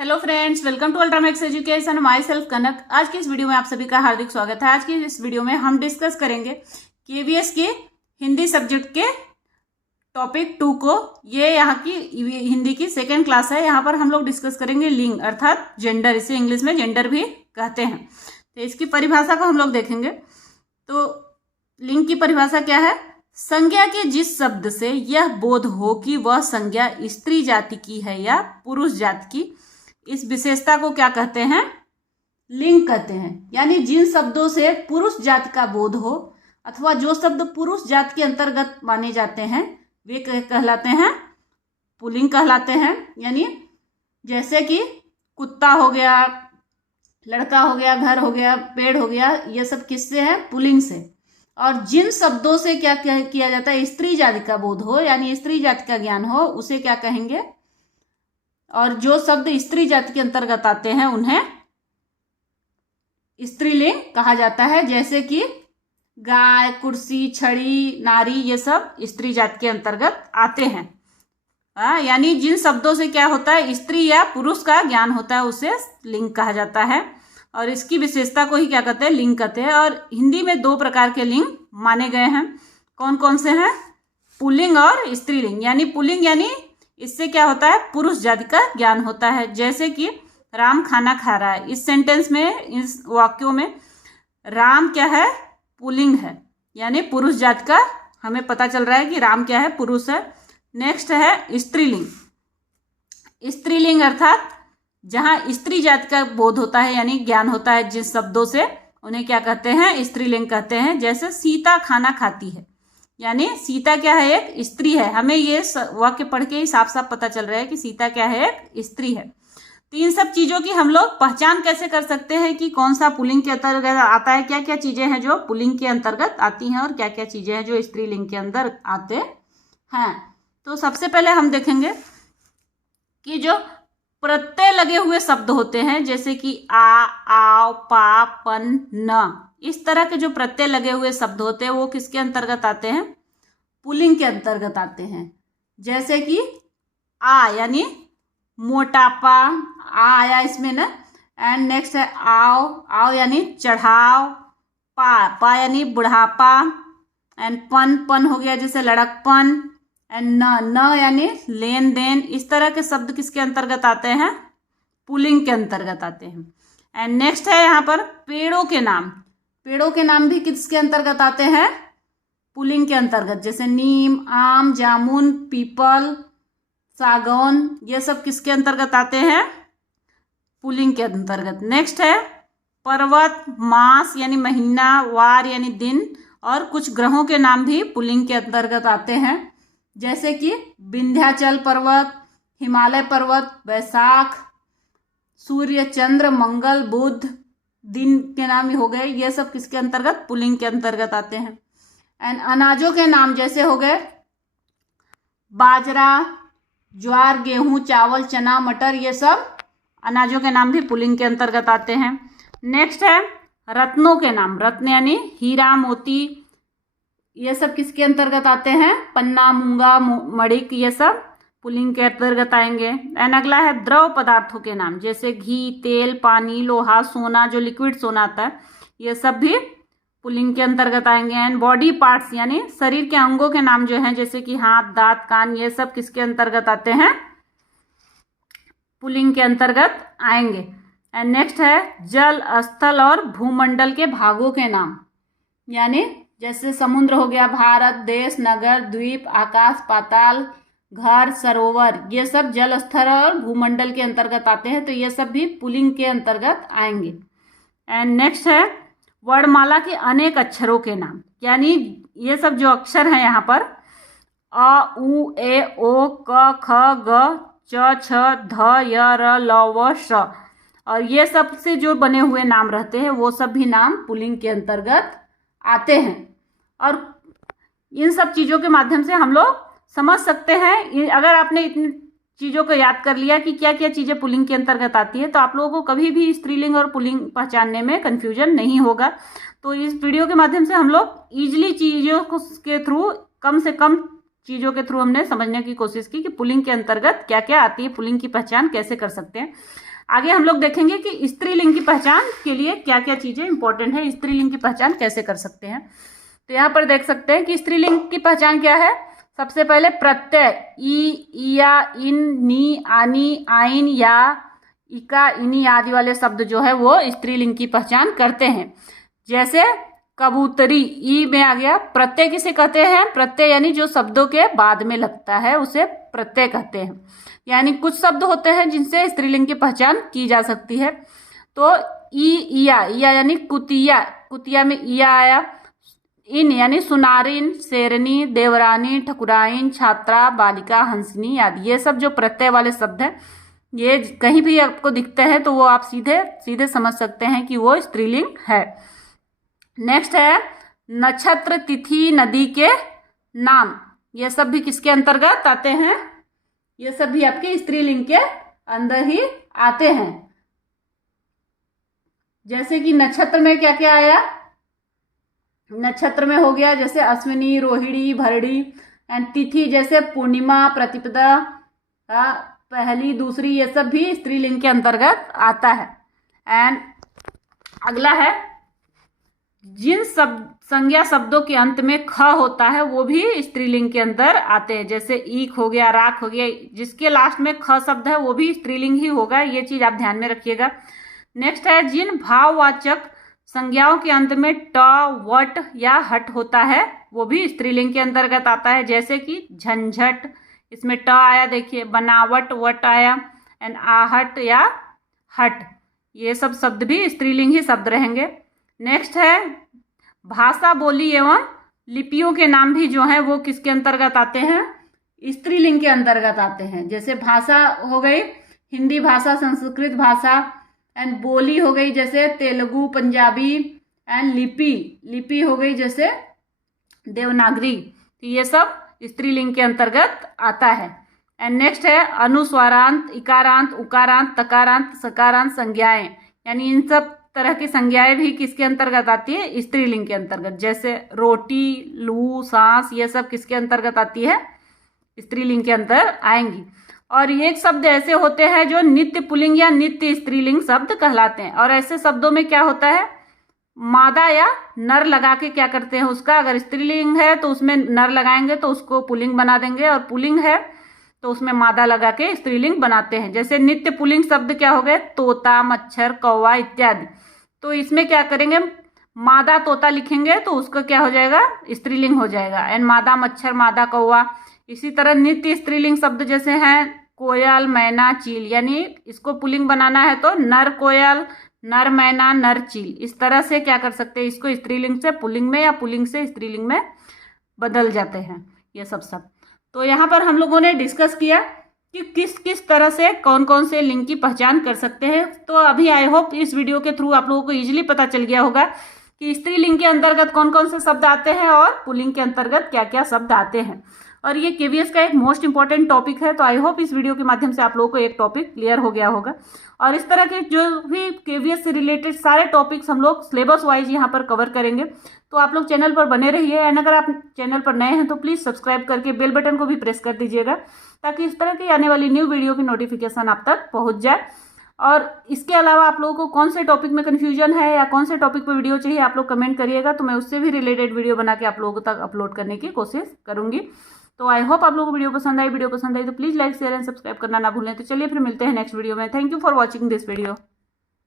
Hello friends, welcome to Ultramax education. Myself Kanak. आज की इस वीडियो में आप सभी का हार्दिक स्वागत है। आज की इस वीडियो में हम डिस्कस करेंगे केवीएस के हिंदी सब्जेक्ट के टॉपिक 2 को। ये यहाँ की हिंदी की सेकेंड क्लास है। यहाँ पर हम लोग डिस्कस करेंगे लिंग अर्थात जेंडर। इसे इंग्लिश में जेंडर भी कहते हैं। तो इसकी परिभाषा को हम लोग देखेंगे। तो लिंग की परिभाषा क्या है? संज्ञा के जिस शब्द से यह बोध हो कि वह संज्ञा स्त्री जाति की है या पुरुष जाति की, इस विशेषता को क्या कहते हैं? लिंग कहते हैं। यानी जिन शब्दों से पुरुष जाति का बोध हो अथवा जो शब्द पुरुष जाति के अंतर्गत माने जाते हैं वे कहलाते हैं पुल्लिंग कहलाते हैं। यानी जैसे कि कुत्ता हो गया, लड़का हो गया, घर हो गया, पेड़ हो गया, ये सब किससे है? पुल्लिंग से। और जिन शब्दों से क्या किया जाता है? स्त्री जाति का बोध हो यानी स्त्री जाति का ज्ञान हो, उसे क्या कहेंगे? और जो शब्द स्त्री जाति के अंतर्गत आते हैं उन्हें स्त्रीलिंग कहा जाता है। जैसे कि गाय, कुर्सी, छड़ी, नारी, ये सब स्त्री जाति के अंतर्गत आते हैं। यानी जिन शब्दों से क्या होता है? स्त्री या पुरुष का ज्ञान होता है, उसे लिंग कहा जाता है। और इसकी विशेषता को ही क्या कहते हैं? लिंग कहते हैं। और हिंदी में 2 प्रकार के लिंग माने गए हैं। कौन कौन से हैं? पुल्लिंग और स्त्रीलिंग। यानी पुल्लिंग यानी इससे क्या होता है? पुरुष जाति का ज्ञान होता है। जैसे कि राम खाना खा रहा है। इस सेंटेंस में, इस वाक्यों में राम क्या है? पुल्लिंग है, यानी पुरुष जाति का हमें पता चल रहा है कि राम क्या है? पुरुष है। नेक्स्ट है स्त्रीलिंग। स्त्रीलिंग अर्थात जहां स्त्री जाति का बोध होता है यानी ज्ञान होता है जिस शब्दों से, उन्हें क्या कहते हैं? स्त्रीलिंग कहते हैं। जैसे सीता खाना खाती है, यानी सीता क्या है? एक स्त्री है। हमें ये वाक्य पढ़ के ही साफ साफ पता चल रहा है कि सीता क्या है? एक स्त्री है। तो इन सब चीजों की हम लोग पहचान कैसे कर सकते हैं कि कौन सा पुल्लिंग के अंतर्गत आता है? क्या क्या चीजें हैं जो पुल्लिंग के अंतर्गत आती हैं और क्या क्या चीजें हैं जो स्त्रीलिंग के अंदर आते हैं? तो सबसे पहले हम देखेंगे कि जो प्रत्यय लगे हुए शब्द होते हैं, जैसे कि आ, आओ, पा, पन, न, इस तरह के जो प्रत्यय लगे हुए शब्द होते हैं वो किसके अंतर्गत आते हैं? पुल्लिंग के अंतर्गत आते हैं। जैसे कि आ यानी मोटापा, आ आया इसमें ना। एंड नेक्स्ट है आओ। आओ यानी चढ़ाव। पा यानी बुढ़ापा। एंड पन हो गया जैसे लड़कपन। एंड न यानी लेन देन। इस तरह के शब्द किसके अंतर्गत आते हैं? पुल्लिंग के अंतर्गत आते हैं। एंड नेक्स्ट है यहाँ पर पेड़ों के नाम। पेड़ों के नाम भी किसके अंतर्गत आते हैं? पुल्लिंग के अंतर्गत। जैसे नीम, आम, जामुन, पीपल, सागौन, ये सब किसके अंतर्गत आते हैं? पुल्लिंग के अंतर्गत। नेक्स्ट है पर्वत, मास यानी महीना, वार यानी दिन, और कुछ ग्रहों के नाम भी पुल्लिंग के अंतर्गत आते हैं। जैसे कि विंध्याचल पर्वत, हिमालय पर्वत, वैशाख, सूर्य, चंद्र, मंगल, बुध, दिन के नाम हो गए। ये सब किसके अंतर्गत? पुल्लिंग के अंतर्गत आते हैं। एंड अनाजों के नाम जैसे हो गए बाजरा, ज्वार, गेहूं, चावल, चना, मटर, ये सब अनाजों के नाम भी पुल्लिंग के अंतर्गत आते हैं। नेक्स्ट है रत्नों के नाम। रत्न यानी हीरा, मोती, ये सब किसके अंतर्गत आते हैं? पन्ना, मूंगा, मणिक, ये सब पुल्लिंग के अंतर्गत आएंगे। एंड अगला है द्रव पदार्थों के नाम। जैसे घी, तेल, पानी, लोहा, सोना, जो लिक्विड सोना आता है, ये सब भी पुल्लिंग के अंतर्गत आएंगे। एंड बॉडी पार्ट्स यानी शरीर के अंगों के नाम जो हैं, जैसे कि हाथ, दांत, कान, ये सब किसके अंतर्गत आते हैं? पुल्लिंग के अंतर्गत आएंगे। एंड नेक्स्ट है जल, स्थल और भूमंडल के भागों के नाम। यानी जैसे समुद्र हो गया, भारत, देश, नगर, द्वीप, आकाश, पाताल, घर, सरोवर, ये सब जल, स्थल और भूमंडल के अंतर्गत आते हैं। तो ये सब भी पुल्लिंग के अंतर्गत आएंगे। एंड नेक्स्ट है वर्णमाला के अनेक अक्षरों के नाम। यानी ये सब जो अक्षर हैं यहाँ पर अ, उ, ए, ओ, क, ख, ग, च, छ, ध, य, र, ल, व, श, और ये सब से जो बने हुए नाम रहते हैं वो सब भी नाम पुल्लिंग के अंतर्गत आते हैं। और इन सब चीज़ों के माध्यम से हम लोग समझ सकते हैं। अगर आपने इतनी चीज़ों को याद कर लिया कि क्या क्या चीज़ें पुल्लिंग के अंतर्गत आती है, तो आप लोगों को कभी भी स्त्रीलिंग और पुल्लिंग पहचानने में कन्फ्यूजन नहीं होगा। तो इस वीडियो के माध्यम से हम लोग ईजिली चीज़ों के थ्रू कम से कम चीज़ों के थ्रू हमने समझने की कोशिश की कि पुल्लिंग के अंतर्गत क्या क्या आती है, पुल्लिंग की पहचान कैसे कर सकते हैं। आगे हम लोग देखेंगे कि स्त्रीलिंग की पहचान के लिए क्या क्या चीज़ें इंपॉर्टेंट है, स्त्रीलिंग की पहचान कैसे कर सकते हैं। तो यहाँ पर देख सकते हैं कि स्त्रीलिंग की पहचान क्या है। सबसे पहले प्रत्यय ई, इया, इन, नी, आनी, आइन, या, इका, इनी आदि वाले शब्द जो है वो स्त्रीलिंग की पहचान करते हैं। जैसे कबूतरी, ई में आ गया। प्रत्यय किसे कहते हैं? प्रत्यय यानी जो शब्दों के बाद में लगता है उसे प्रत्यय कहते हैं। यानी कुछ शब्द होते हैं जिनसे स्त्रीलिंग की पहचान की जा सकती है। तो ई, इया, इया यानी कुतिया, कुतिया में इया आया। इन यानी सुनारिन, शेरनी, देवरानी, ठकुराइन, छात्रा, बालिका, हंसनी आदि, ये सब जो प्रत्यय वाले शब्द हैं, ये कहीं भी आपको दिखते हैं तो वो आप सीधे सीधे समझ सकते हैं कि वो स्त्रीलिंग है। नेक्स्ट है नक्षत्र, तिथि, नदी के नाम, ये सब भी किसके अंतर्गत आते हैं? ये सब भी आपके स्त्रीलिंग के अंदर ही आते हैं। जैसे कि नक्षत्र में क्या क्या आया? नक्षत्र में हो गया जैसे अश्विनी, रोहिणी, भरणी। एंड तिथि जैसे पूर्णिमा, प्रतिपदा, पहली, दूसरी, ये सब भी स्त्रीलिंग के अंतर्गत आता है। एंड अगला है जिन संज्ञा शब्दों के अंत में ख होता है वो भी स्त्रीलिंग के अंदर आते हैं। जैसे ईख हो गया, राख हो गया, जिसके लास्ट में ख शब्द है वो भी स्त्रीलिंग ही होगा, ये चीज आप ध्यान में रखिएगा। नेक्स्ट है जिन भाववाचक संज्ञाओं के अंत में ट, वट या हट होता है वो भी स्त्रीलिंग के अंतर्गत आता है। जैसे कि झंझट, इसमें ट आया, देखिए, बनावट, वट आया, एंड आहट या हट, ये सब शब्द भी स्त्रीलिंग ही शब्द रहेंगे। नेक्स्ट है भाषा, बोली एवं लिपियों के नाम भी जो है वो किसके अंतर्गत आते हैं? स्त्रीलिंग के अंतर्गत आते हैं। जैसे भाषा हो गई हिंदी भाषा, संस्कृत भाषा, एंड बोली हो गई जैसे तेलुगु, पंजाबी, एंड लिपि हो गई जैसे देवनागरी, तो ये सब स्त्रीलिंग के अंतर्गत आता है। एंड नेक्स्ट है अनुस्वारांत, इकारांत, उकारांत, तकारांत, सकारांत संज्ञाएं, यानी इन सब तरह की संज्ञाएं भी किसके अंतर्गत आती है? स्त्रीलिंग के अंतर्गत। जैसे रोटी, लू, सांस, ये सब किसके अंतर्गत आती है? स्त्रीलिंग के अंदर आएंगी। और एक शब्द ऐसे होते हैं जो नित्य पुल्लिंग या नित्य स्त्रीलिंग शब्द कहलाते हैं। और ऐसे शब्दों में क्या होता है? मादा या नर लगा के क्या करते हैं उसका, अगर स्त्रीलिंग है तो उसमें नर लगाएंगे तो उसको पुल्लिंग बना देंगे, और पुल्लिंग है तो उसमें मादा लगा के स्त्रीलिंग बनाते हैं। जैसे नित्य पुल्लिंग शब्द क्या हो गए? तोता, मच्छर, कौवा इत्यादि। तो इसमें क्या करेंगे? मादा तोता लिखेंगे तो उसका क्या हो जाएगा? स्त्रीलिंग हो जाएगा। एंड मादा मच्छर, मादा कौवा। इसी तरह नित्य स्त्रीलिंग शब्द जैसे हैं कोयल, मैना, चील, यानी इसको पुल्लिंग बनाना है तो नर कोयल, नर मैना, नर चील, इस तरह से क्या कर सकते हैं? इसको स्त्रीलिंग से पुल्लिंग में या पुल्लिंग से स्त्रीलिंग में बदल जाते हैं ये सब। तो यहाँ पर हम लोगों ने डिस्कस किया कि किस किस तरह से कौन कौन से लिंग की पहचान कर सकते हैं। तो अभी आई होप इस वीडियो के थ्रू आप लोगों को इजीली पता चल गया होगा कि स्त्रीलिंग के अंतर्गत कौन कौन से शब्द आते हैं और पुल्लिंग के अंतर्गत क्या क्या शब्द आते हैं। और ये केवीएस का एक मोस्ट इंपॉर्टेंट टॉपिक है। तो आई होप इस वीडियो के माध्यम से आप लोगों को एक टॉपिक क्लियर हो गया होगा। और इस तरह के जो भी केवीएस से रिलेटेड सारे टॉपिक्स हम लोग सिलेबस वाइज यहाँ पर कवर करेंगे। तो आप लोग चैनल पर बने रहिए। एंड अगर आप चैनल पर नए हैं तो प्लीज़ सब्सक्राइब करके बेल बटन को भी प्रेस कर दीजिएगा, ताकि इस तरह की आने वाली न्यू वीडियो की नोटिफिकेशन आप तक पहुँच जाए। और इसके अलावा आप लोगों को कौन से टॉपिक में कन्फ्यूजन है या कौन से टॉपिक पर वीडियो चाहिए आप लोग कमेंट करिएगा, तो मैं उससे भी रिलेटेड वीडियो बना के आप लोगों तक अपलोड करने की कोशिश करूँगी। तो आई होप आप लोगों को वीडियो पसंद आई तो please like, share and subscribe करना ना भूलें। तो चलिए फिर मिलते हैं नेक्स्ट वीडियो में। Thank you for watching this video.